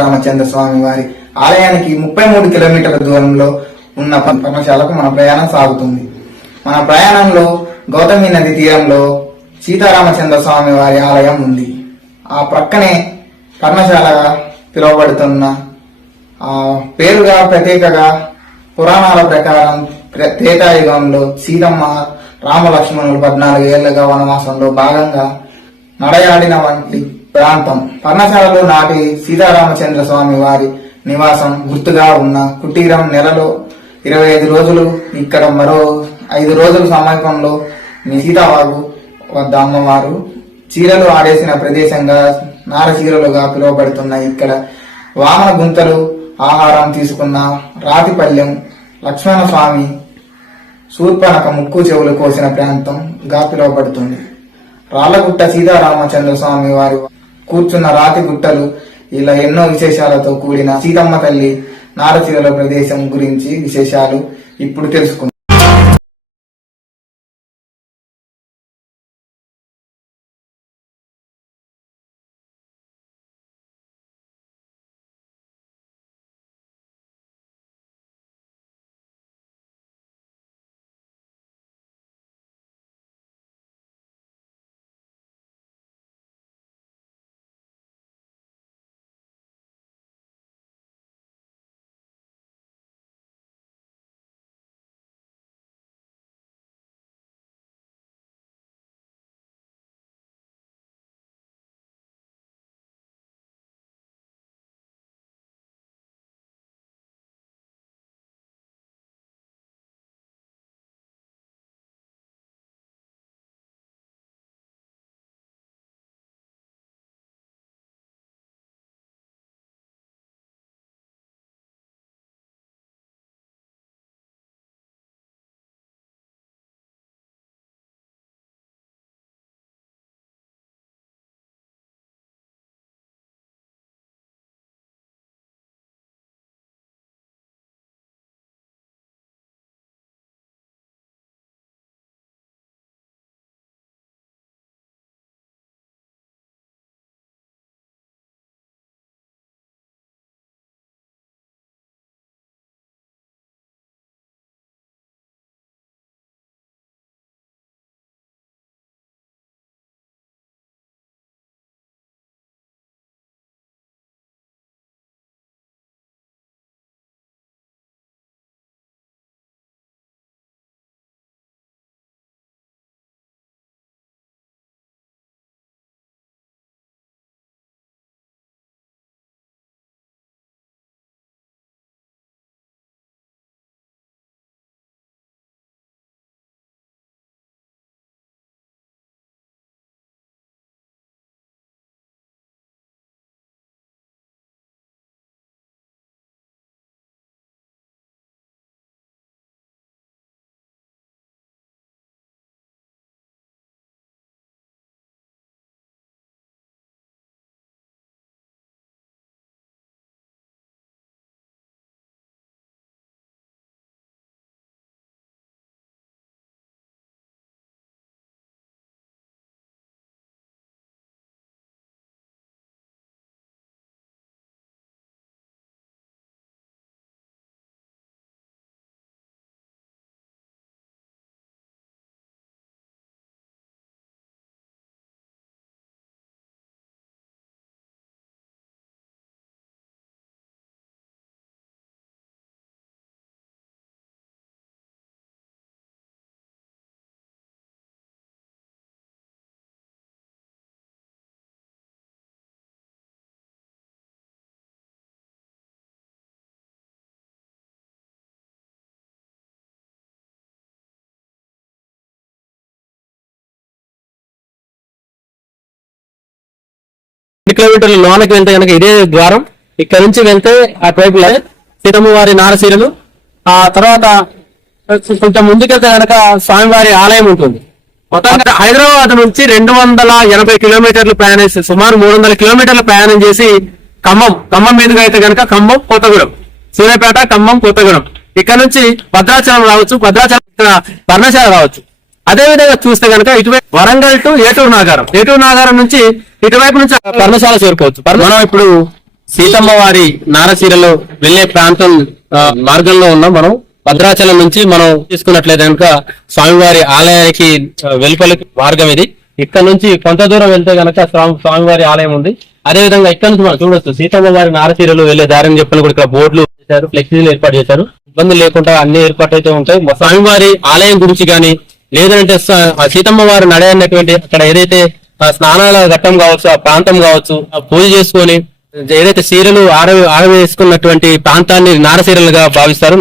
రామచంద్ర స్వామి వారి ఆలయానికి 33 కిలోమీటర్ల దూరంలో ఉన్న పర్ణశాలకు మన ప్రయాణం సాగుతుంది. మన ప్రయాణంలో గౌతమి నది తీరంలో సీతారామచంద్ర స్వామి వారి ఆలయం ఉంది. ఆ ప్రక్కనే పర్ణశాలగా పిలువబడుతున్న పేరుగా ప్రత్యేకగా పురాణాల ప్రకారం త్రేతాయుగంలో సీతమ్మ రామలక్ష్మణులు 14 ఏళ్లుగా వనవాసంలో భాగంగా నడయాడిన వంటి ప్రాంతం. పర్ణశాలలో నాటి సీతారామచంద్ర స్వామి వారి నివాసం గుర్తుగా ఉన్న కుటీరం నెలలో 25 రోజులు, ఇక్కడ మరో 5 రోజుల సమీపంలో సీతావాగు వద్ద అమ్మవారు చీరలు ఆడేసిన ప్రదేశంగా నారచీరలుగా పిలువబడుతున్న ఇక్కడ వామన గుంతలు ఆహారం తీసుకున్న రాతిపల్లెం, లక్ష్మణ స్వామి శూర్పణఖ ముక్కు చెవులు కోసిన ప్రాంతంగా పిలువబడుతుంది. రాళ్లగుట్ట సీతారామచంద్ర స్వామి వారి కూర్చున్న రాతి గుట్టలు, ఇలా ఎన్నో విశేషాలతో కూడిన సీతమ్మ తల్లి నారచీరల ప్రదేశం గురించి విశేషాలు ఇప్పుడు తెలుసుకుందాం. కిలోమీటర్ల లోనకి వెళ్తే కనుక ఇదే ద్వారం. ఇక్కడ నుంచి వెళ్తే అటువైపులో సీతమ్మ వారి నారచీరలు, ఆ తర్వాత కొంచెం ముందుకెళ్తే కనుక స్వామివారి ఆలయం ఉంటుంది. మొత్తంగా హైదరాబాద్ నుంచి 280 కిలోమీటర్లు ప్రయాణం చేసి సుమారు 300 కిలోమీటర్లు ప్రయాణం చేసి ఖమ్మం మీదుగా అయితే కనుక ఖమ్మం, కొత్తగూడెం, సూర్యాపేట, ఖమ్మం, కొత్తగూడెం, ఇక్కడ నుంచి భద్రాచలం రావచ్చు, భద్రాచలం ఇక్కడ పర్ణశాల రావచ్చు. అదే విధంగా చూస్తే కనుక ఇటువైపు వరంగల్ టు ఏటూరు నాగారం, ఏటూరు నాగారం నుంచి ఇటువైపు నుంచి పర్ణశాల చేరుకోవచ్చు. మనం ఇప్పుడు సీతమ్మ వారి నారసీరలో వెళ్లే ప్రాంతం మార్గంలో ఉన్నాం మనం. భద్రాచలం నుంచి మనం తీసుకున్నట్లయితే కనుక స్వామివారి ఆలయానికి వెలుపలికి మార్గం ఇది. ఇక్కడ నుంచి కొంత దూరం వెళ్తే కనుక స్వామివారి ఆలయం ఉంది. అదే విధంగా ఇక్కడ నుంచి మనం చూడొచ్చు సీతమ్మ వారి నారసీరలు వెళ్లే దారిని చెప్పని కూడా ఇక్కడ బోర్డులు చేశారు, ఫ్లెక్సీలు ఏర్పాటు చేశారు. ఇబ్బందులు లేకుండా అన్ని ఏర్పాటు అయితే ఉంటాయి. స్వామివారి ఆలయం గురించి కానీ లేదంటే సీతమ్మ వారు నడైనటువంటి అక్కడ ఏదైతే స్నానాల ఘట్టం కావచ్చు, ఆ ప్రాంతం కావచ్చు, ఆ పూజ చేసుకొని ఏదైతే సీరలు ఆరవేసుకున్నటువంటి ప్రాంతాన్ని నారసీరలుగా భావిస్తారు.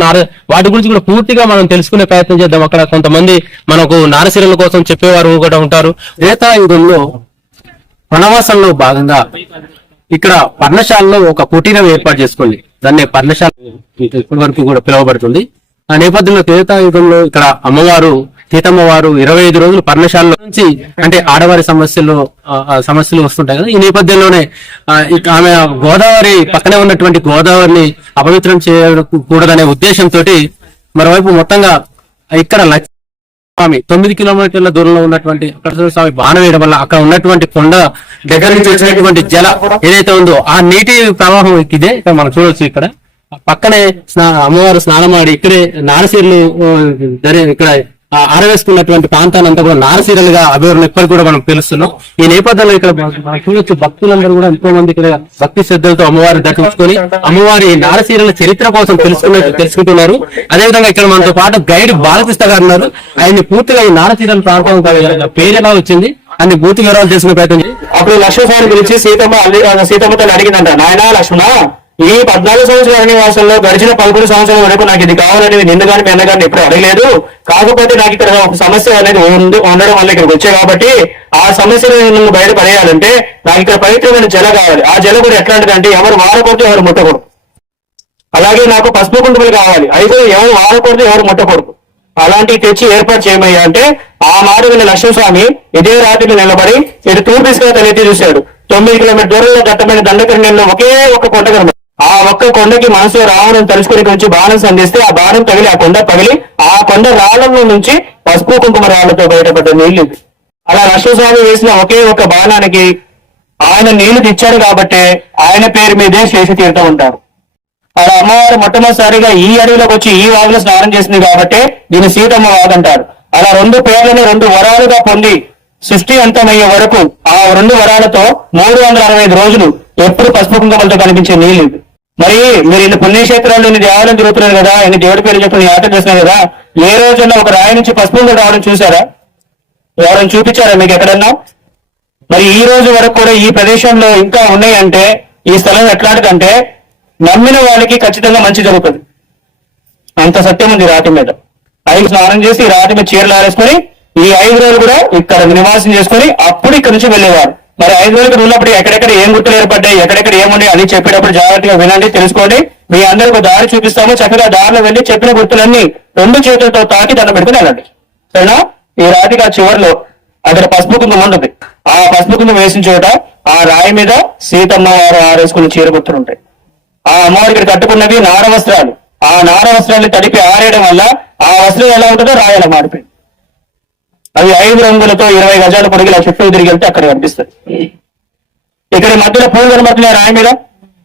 వాటి గురించి కూడా పూర్తిగా మనం తెలుసుకునే ప్రయత్నం చేద్దాం. అక్కడ కొంతమంది మనకు నారసీరల కోసం చెప్పేవారు కూడా ఉంటారు. త్రేతాయుగంలో వనవాసంలో భాగంగా ఇక్కడ పర్ణశాలలో ఒక కుటీరం ఏర్పాటు చేసుకోండి. దాన్ని పర్ణశాల ఇప్పటి వరకు కూడా పిలువబడుతుంది. ఆ నేపథ్యంలో త్రేతాయుగంలో ఇక్కడ అమ్మవారు సీతమ్మ వారు 25 రోజులు పర్ణశాలలో నుంచి అంటే ఆడవారి సమస్యలు వస్తుంటాయి కదా. ఈ నేపథ్యంలోనే ఆమె గోదావరి పక్కనే ఉన్నటువంటి గోదావరిని అపవిత్రం చేయకూడదనే ఉద్దేశంతో మరోవైపు మొత్తంగా ఇక్కడ స్వామి 9 కిలోమీటర్ల దూరంలో ఉన్నటువంటి అక్కడ స్వామి బాణం వేయడం వల్ల అక్కడ ఉన్నటువంటి కొండ దగ్గర నుంచి వచ్చినటువంటి జల ఏదైతే ఉందో ఆ నీటి ప్రవాహం ఇదే ఇక్కడ మనం చూడొచ్చు. ఇక్కడ పక్కనే అమ్మవారు స్నానమాడి ఇక్కడే నారసీరలు ఇక్కడ ఆరవేసుకున్నటువంటి ప్రాంతాన్ని అంతా కూడా నారసీరలుగా అభివృద్ధి ఇప్పటికి కూడా మనం పిలుస్తున్నాం. ఈ నేపథ్యంలో ఇక్కడ మనం చూడొచ్చు భక్తులందరూ కూడా ఎంతో మంది ఇక్కడ భక్తి శ్రద్ధలతో అమ్మవారిని దర్శించుకొని అమ్మవారి నారసీరల చరిత్ర కోసం తెలుసుకుంటున్నారు. అదేవిధంగా ఇక్కడ మనతో పాటు గైడ్ బాలకృష్ణ గారు ఉన్నారు. ఆయన్ని పూర్తిగా ఈ నారసీరల ప్రాంతం పేరు ఎలా వచ్చింది అన్ని పూర్తి వివరాలు తెలుసుకునే ప్రయత్నం చేసి అప్పుడు లక్ష్మణస్వామి గురించి సీతమ్మతో అడిగిందంట, నాయన లక్ష్మణ, ఈ 14 సంవత్సరాల నివాసంలో గడిచిన 11 సంవత్సరాల వరకు నాకు ఇది కావాలని నిన్ను కానీ మీ అన్నగారిని ఎప్పుడు అడగలేదు. కాకపోతే నాకు ఇక్కడ ఒక సమస్య అనేది ఉండడం వల్ల ఇక్కడికి వచ్చాయి కాబట్టి ఆ సమస్యను నువ్వు బయటపడేయాలంటే నాకు ఇక్కడ పవిత్రమైన జల కావాలి. ఆ జల కూడా ఎట్లాంటిదంటే ఎవరు వాడకూడదు, ఎవరు ముట్టకూడదు. అలాగే నాకు పసుపు కుంకుమలు కావాలి. అయితే ఎవరు వాడకూడదు, ఎవరు ముట్టకూడదు. అలాంటివి తెచ్చి ఏర్పాటు చేయమయ్యా అంటే ఆ మాట విన్న లక్ష్మణస్వామి ఇదే రాత్రి నిలబడి ఇటు తూర్పు దిశగా తలెత్తి చూశాడు. 9 కిలోమీటర్ దూరంలో దట్టమైన దండకరణ్యంలో ఒకే ఒక్క కొండ కనబడి ఆ ఒక్క కొండకి మనసులో రావడం తలుచుకుని వచ్చి బాణం సంధిస్తే ఆ బాణం తగిలి ఆ కొండ పగిలి ఆ కొండ రాళ్లలో నుంచి పసుపు కుంకుమ రాళ్లతో బయటపడ్డ నీళ్లు. అలా లక్ష్మణస్వామి వేసిన ఒకే ఒక బాణానికి ఆయన నీళ్లు తెచ్చాడు కాబట్టి ఆయన పేరు మీదే శేష తీర్థం ఉంటారు. అలా అమ్మవారు మొట్టమొదటిసారిగా ఈ అడవిలోకి వచ్చి ఈ వాగులో స్నానం చేసింది కాబట్టి దీన్ని సీతమ్మ వాగు అంటారు. అలా 2 పేర్లను 2 వరాలుగా పొంది సృష్టి అంతమయ్యే వరకు ఆ 2 వరాలతో 365 రోజులు ఎప్పుడు పసుపు కుంకుమలతో కనిపించే నీళ్లు. మరి మీరు ఇన్ని పుణ్యక్షేత్రాలు ఇన్ని దేవాలయం తిరుగుతున్నారు కదా, ఇన్ని దేవుడి పేరు చెప్పిన యాత్ర చేస్తున్నారు కదా, ఏ రోజున ఒక రాయి నుంచి పసుపు కుంకుమలు రావడం చూసారా? ఎవరైనా చూపించారా మీకు ఎక్కడన్నా? మరి ఈ రోజు వరకు కూడా ఈ ప్రదేశంలో ఇంకా ఉన్నాయంటే ఈ స్థలం ఎట్లాంటిదంటే నమ్మిన వాళ్ళకి ఖచ్చితంగా మంచి జరుగుతుంది. అంత సత్యం ఉంది రాతి మీద. 5 స్నానం చేసి రాతి మీద చీరలు ఆరేసుకొని ఈ 5 రోజులు కూడా ఇక్కడ నివాసం చేసుకుని అప్పుడు ఇక్కడ నుంచి వెళ్ళేవారు. మరి 5 రోజులు ఉన్నప్పుడు ఎక్కడెక్కడ ఏం గుర్తులు ఏర్పడ్డాయి, ఎక్కడెక్కడ ఏమున్నాయి అది చెప్పేటప్పుడు జాగ్రత్తగా వినండి, తెలుసుకోండి. మీ అందరికి దారి చూపిస్తాము. చక్కగా దారిలో వెళ్ళి చెప్పిన గుర్తులన్నీ 2 చేతులతో తాకి దండం పెట్టుకుని వెళ్ళండి. సరేనా? ఈ రాతికి ఆ చివరిలో అక్కడ పసుపు కుంకుమ ఉంటుంది. ఆ పసుపు కుంకుమ వేసిన చోట ఆ రాయి మీద సీతమ్మ వారు ఆరేసుకుని చీర గుర్తులు ఉంటాయి. ఆ అమ్మవారి ఇక్కడ కట్టుకున్నవి నార వస్త్రాలు. ఆ నార వస్త్రాన్ని తడిపి ఆరేయడం వల్ల ఆ వస్త్రం ఎలా ఉంటుందో రాయి ఎలా మారిపోయింది. అవి 5 రంగులతో 20 గజాల పొడిగి ఇలా చుట్టూ తిరిగి వెళ్తే అక్కడ కనిపిస్తుంది. ఇక్కడ మధ్యలో పూలు కనబడుతున్నాయి రాయి మీద.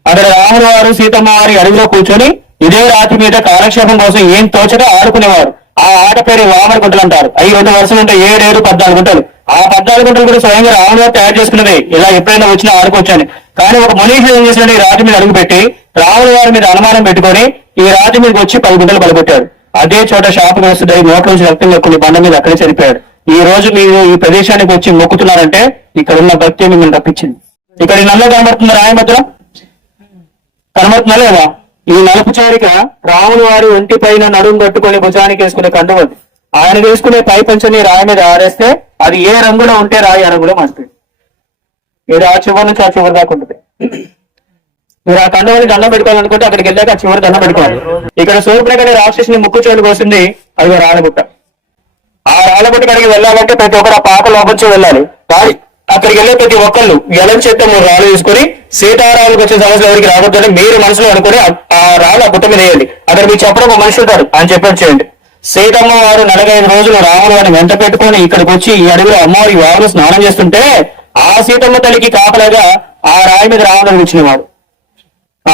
అక్కడ రాముల వారు సీతమ్మ వారి అడవిలో కూర్చొని ఇదే రాతి మీద కాలక్షేపం కోసం ఏం తోచగా ఆడుకునేవారు. ఆ ఆట పేరు వామన గుంటలు అంటారు. అవి 2 వరుసలు ఉంటాయి, 7, 7, 14 గుంటలు. ఆ 14 గుంటలు కూడా స్వయంగా రాముల వారు తయారు చేసుకున్నదే, ఇలా ఎప్పుడైనా వచ్చినా ఆడుకోవచ్చని. కానీ ఒక మనిషి ఏం చేసినట్టు ఈ రాతి మీద అడుగుపెట్టి రాముల వారి మీద అనుమానం పెట్టుకొని ఈ రాతి మీదకి వచ్చి 10 గుంటలు పడగొట్టాడు. అదే చోట షాపు వేస్తుంది, నోట్ల నుంచి రక్తం కొన్ని బండ మీద అక్కడే చనిపోయాడు. ఈ రోజు మీరు ఈ ప్రదేశానికి వచ్చి మొక్కుతున్నారంటే ఇక్కడ ఉన్న భక్తి మిమ్మల్ని రప్పించింది. ఇక్కడ ఈ నల్ల కనబడుతుంది రాయి మధ్యలో కనబడుతుందా లేదా? ఈ నలుపు చారిక రాముల వారి ఒంటి పైన నడుము కట్టుకొని భుజానికి వేసుకునే కండువది. ఆయన వేసుకునే పై పంచని రాయి మీద ఆరేస్తే అది ఏ రంగులో ఉంటే రాయి ఆ రంగులో మారుతుంది. ఇది ఆ చివరి నుంచి ఆ చివరి దాకా ఉంటుంది. మీరు ఆ కండవని దండం పెట్టుకోవాలనుకుంటే అక్కడికి వెళ్ళాక ఆ చివరి దండం పెట్టుకోవాలి. ఇక్కడ సూర్యప్రకాశ్ రాక్షసుని ముక్కు చేతులకు వస్తుంది, అది రాళ్ళగుట్ట. ఆ రాళ్ళగుట్ట కాడికి వెళ్ళాలంటే ప్రతి ఒక్కరు ఆ పాక లోపలికి వెళ్ళాలి. అక్కడికి వెళ్ళే ప్రతి ఒక్కళ్ళు ఎలం చేత 3 రాళ్ళు తీసుకొని సీతారాములకు వచ్చే సమస్యలు ఎవరికి రాబోతుందని మీరు మనసులో అనుకుని ఆ రాళ్ళు ఆ గుట్ట మీద వేయండి. అక్కడ మీకు చెప్పడం ఒక మనిషి ఉంటారు, ఆయన చెప్పేది చేయండి. సీతమ్మ వారు 45 రోజులు రాములు వారిని వెంట పెట్టుకుని ఇక్కడికి వచ్చి ఈ అడవిలో అమ్మవారి వారు స్నానం చేస్తుంటే ఆ సీతమ్మ తల్లికి కాపలాగా ఆ రాయి మీద రాములను ఇచ్చినవాడు.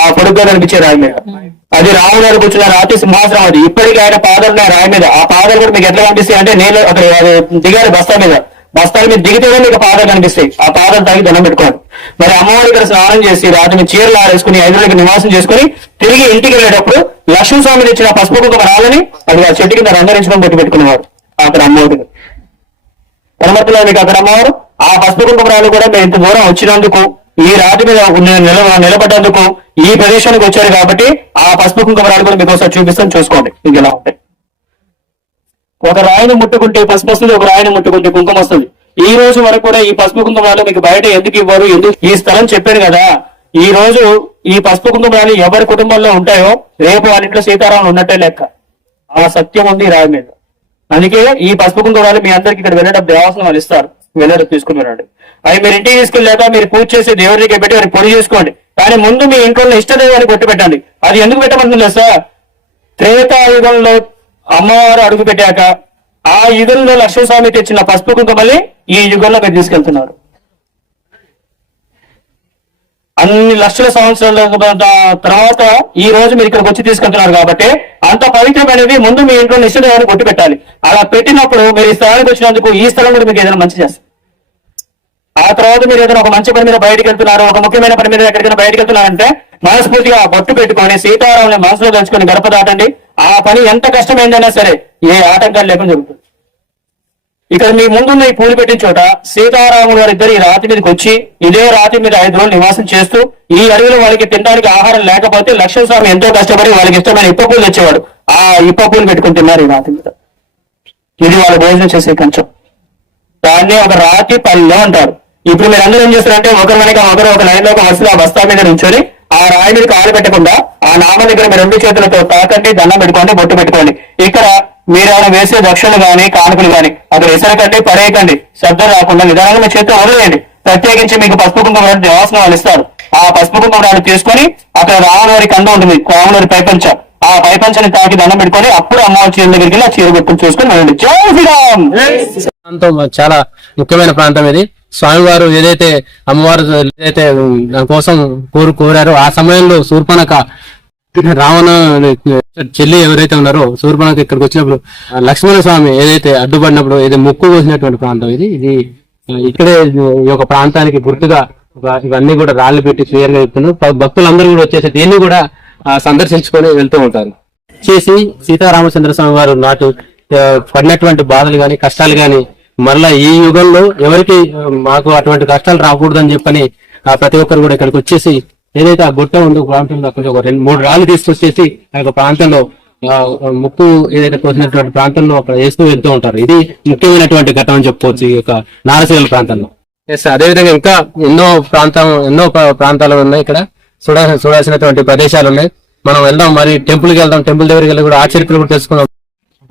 ఆ పొడుగ్గా కనిపించే రాయి మీద. అది రాముడు గారు కూర్చున్న రాతి సింహాసనం. అది ఇప్పటికీ ఆయన పాదాలు ఉన్నాయి రాయి మీద. ఆ పాదాలు కూడా మీకు ఎట్లా కనిపిస్తాయి అంటే నేను అక్కడ దిగారు బస్తాల మీద దిగితేనే మీకు పాదాలు కనిపిస్తాయి. ఆ పాదాలు తాగి దండం పెట్టుకోండి. మరి అమ్మవారి ఇక్కడ స్నానం చేసి రాత్రి మీద చీరలు ఆరేసుకుని 5 రోజులకి నివాసం చేసుకుని తిరిగి ఇంటికి వెళ్ళేటప్పుడు లక్ష్మీస్వామిని ఇచ్చిన పసుపు కుంకుమ రాళ్ళని అది ఆ చెట్టు కింద రంగరించుకొని పెట్టి పెట్టుకునేవారు అక్కడ అమ్మవారికి. కనబడుతున్నారు మీకు అక్కడ అమ్మవారు. ఆ పసుపు కుంకుమ రాళ్ళు కూడా మీరు ఇంత దూరం వచ్చినందుకు, ఈ రాతి మీద నిలబడ్డందుకు, ఈ ప్రదేశానికి వచ్చారు కాబట్టి ఆ పసుపు కుంకుమ రాళ్ళు కూడా మీకు ఒకసారి చూపిస్తాను, చూసుకోండి మీకు ఎలా ఉంటాయి. ఒక రాయిని ముట్టుకుంటే పసుపు వస్తుంది, ఒక రాయిని ముట్టుకుంటే కుంకుమ వస్తుంది. ఈ రోజు వరకు కూడా ఈ పసుపు కుంకుమరాలు మీకు బయట ఎందుకు ఇవ్వరు, ఎందుకు ఈ స్థలం చెప్పాను కదా. ఈ రోజు ఈ పసుపు కుంకుమరాలు ఎవరి కుటుంబంలో ఉంటాయో రేపు వాళ్ళ ఇంట్లో సీతారాములు ఉన్నట్టే లెక్క. ఆ సత్యం ఉంది ఈ రాయి మీద. అందుకే ఈ పసుపు కుంకుమరాలు మీ అందరికి ఇక్కడ వెళ్ళేటప్పుడు దేవాసనం వాళ్ళు ఇస్తారు, వెళ్ళేటప్పుడు తీసుకుని వెళ్ళండి. అవి మీరు ఇంటికి తీసుకెళ్ళాక మీరు పూజ చేసి దేవుడి దగ్గర పెట్టి వారికి పొడి చేసుకోండి. కానీ ముందు మీ ఇంట్లో ఇష్టదైవాన్ని కొట్టి పెట్టండి. అది ఎందుకు పెట్టమంటుంది సార్, త్రేతాయుగంలో అమ్మవారు అడుగు పెట్టాక ఆ యుగంలో లక్ష్మీస్వామి తెచ్చిన పసుపు కుంకుమల్ని ఈ యుగంలో మీరు తీసుకెళ్తున్నారు. అన్ని లక్షల సంవత్సరాల తర్వాత ఈ రోజు మీరు ఇక్కడికి వచ్చి తీసుకెళ్తున్నారు కాబట్టి అంత పవిత్రమైనవి ముందు మీ ఇంట్లో నిశ్చితాన్ని కొట్టి పెట్టాలి. అలా పెట్టినప్పుడు మీరు ఈ స్థలానికి వచ్చినందుకు ఈ స్థలం కూడా మీకు ఏదైనా మంచి చేస్తారు. ఆ తర్వాత మీరు ఏదైనా ఒక మంచి పని మీద బయటకు వెళ్తున్నారు, ఒక ముఖ్యమైన పని మీద ఎక్కడికైనా బయటకు వెళ్తున్నారంటే మనస్ఫూర్తిగా బొట్టు పెట్టుకొని సీతారాముని మనసులో తెలుసుకొని గడప దాటండి. ఆ పని ఎంత కష్టమైందైనా సరే ఏ ఆటంకాలు లేకుండా జరుగుతుంది. ఇక్కడ మీ ముందున్న ఈ పూలు పెట్టిన చోట సీతారాములు వారిద్దరు ఈ రాతి మీదకి వచ్చి ఇదే రాతి మీద 5 రోజులు నివాసం చేస్తూ ఈ అడవిలో వాళ్ళకి తినడానికి ఆహారం లేకపోతే లక్ష్మీస్వామి ఎంతో కష్టపడి వాళ్ళకి ఇష్టమైన ఇప్ప పూలు తెచ్చేవాడు. ఆ ఇప్ప పూలు పెట్టుకుని తిన్నారు ఈ రాతి మీద. ఇది వాళ్ళ భోజనం చేసే కంచం. దాన్ని ఒక రాతి పల్లె అంటారు. ఇప్పుడు మీరు అందరూ ఏం చేస్తారంటే ఒకరి వెనక ఒకరు ఒక లైన్ లో ఒక వరుసగా బస్తా మీద నుంచొని ఆ రాయి మీద కాలు పెట్టకుండా ఆ నామ దగ్గర మీరు 2 చేతులతో తాకండి, దండం పెట్టుకోండి, బొట్టు పెట్టుకోండి. ఇక్కడ మీరు ఆయన వేసే దక్షిణలు గాని కానుకలు గాని అక్కడ విసరకండి, పడేయకండి. శబ్దం రాకుండా నిదానంగా మీ చేతితో వదిలేయండి. ప్రత్యేకించి మీకు పసుపు కుంకుమ దేవాసనం వాళ్ళు ఇస్తారు. ఆ పసుపు కుంకుమ తీసుకొని అక్కడ రాములవారి కండ ఉంటుంది, రాములవారి పైపంచ, ఆ పైపంచని తాకి దండం పెట్టుకొని అప్పుడు అమ్మవారి చీర దగ్గరికి వెళ్ళి ఆ చీర పెట్టుకుని చూసుకొని వెళ్ళండి. జై శ్రీరామ్. ప్రాంతం చాలా ముఖ్యమైన ప్రాంతం ఇది. స్వామివారు ఏదైతే అమ్మవారు ఏదైతే దానికోసం కోరారో ఆ సమయంలో శూర్పణఖ రావణ చెల్లి ఎవరైతే ఉన్నారో శూర్పణఖ ఇక్కడికి వచ్చినప్పుడు లక్ష్మణ స్వామి ఏదైతే అడ్డుపడినప్పుడు ఏదైతే ముక్కు కోసినటువంటి ప్రాంతం ఇది. ఇక్కడే ఈ యొక్క ప్రాంతానికి గుర్తుగా ఇవన్నీ కూడా రాళ్లు పెట్టి క్లియర్ గా చెప్తున్నారు. భక్తులందరూ కూడా వచ్చేసి దీన్ని కూడా సందర్శించుకొని వెళ్తూ ఉంటారు. చేసి సీతారామచంద్ర స్వామి వారు నాటు పడినటువంటి బాధలు గాని కష్టాలు గాని మళ్ళా ఈ యుగంలో ఎవరికి మాకు అటువంటి కష్టాలు రాకూడదని చెప్పని ప్రతి ఒక్కరు కూడా ఇక్కడికి వచ్చేసి ఏదైతే ఆ గుట్ట ఉందో ప్రాంతంలో అక్కడ ఒక 2-3 రాళ్ళు తీసుకొచ్చేసి ఆ యొక్క ప్రాంతంలో ముక్కు ఏదైతే కోసినటువంటి ప్రాంతంలో అక్కడ వేస్తూ వెళ్తూ ఉంటారు. ఇది ముఖ్యమైనటువంటి ఘట్టం అని చెప్పుకోవచ్చు ఈ యొక్క నారశీల ప్రాంతంలో. అదేవిధంగా ఇంకా ఎన్నో ప్రాంతాలు ఉన్నాయి. ఇక్కడ చూడాల్సినటువంటి ప్రదేశాలు ఉన్నాయి. మనం వెళ్దాం, మరి టెంపుల్ కి వెళ్దాం. టెంపుల్ దగ్గరికి వెళ్ళి కూడా ఆ చరిత్ర కూడా తెలుసుకుందాం.